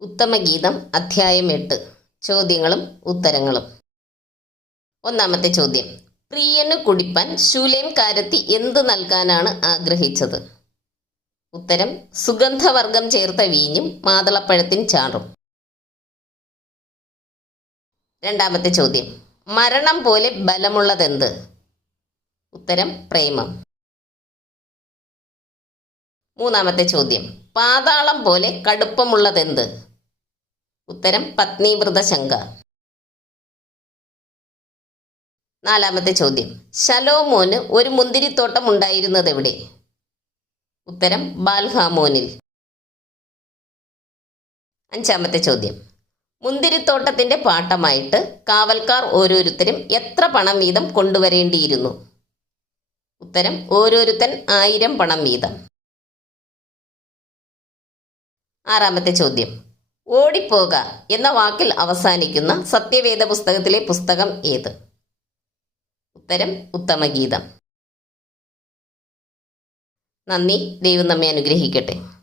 ഉത്തമഗീതം അധ്യായം എട്ട്. ചോദ്യങ്ങളും ഉത്തരങ്ങളും. ഒന്നാമത്തെ ചോദ്യം. പ്രിയന് കുടിപ്പാൻ ശൂലേം കാരത്തി എന്ത് നൽകാനാണ് ആഗ്രഹിച്ചത്? ഉത്തരം സുഗന്ധവർഗം ചേർത്ത വീഞ്ഞും മാതളപ്പഴത്തിൻ ചാറും രണ്ടാമത്തെ ചോദ്യം. മരണം പോലെ ബലമുള്ളതെന്ത്? ഉത്തരം പ്രേമം. മൂന്നാമത്തെ ചോദ്യം. പാതാളം പോലെ കടുപ്പമുള്ളതെന്ത്? ഉത്തരം പത്നീവൃത ശങ്ക നാലാമത്തെ ചോദ്യം. ശലോമോന് ഒരു മുന്തിരിത്തോട്ടം ഉണ്ടായിരുന്നത് എവിടെ? ഉത്തരം ബാൽഹാമോനിൽ. അഞ്ചാമത്തെ ചോദ്യം. മുന്തിരിത്തോട്ടത്തിന്റെ പാട്ടമായിട്ട് കാവൽക്കാർ ഓരോരുത്തരും എത്ര പണം വീതം കൊണ്ടുവരേണ്ടിയിരുന്നു? ഉത്തരം ഓരോരുത്തൻ ആയിരം പണം വീതം. ആറാമത്തെ ചോദ്യം. ഓടിപ്പോക എന്ന വാക്കിൽ അവസാനിക്കുന്ന സത്യവേദ പുസ്തകത്തിലെ പുസ്തകം ഏത്? ഉത്തരം ഉത്തമഗീതം. നന്ദി. ദൈവം നമ്മെ അനുഗ്രഹിക്കട്ടെ.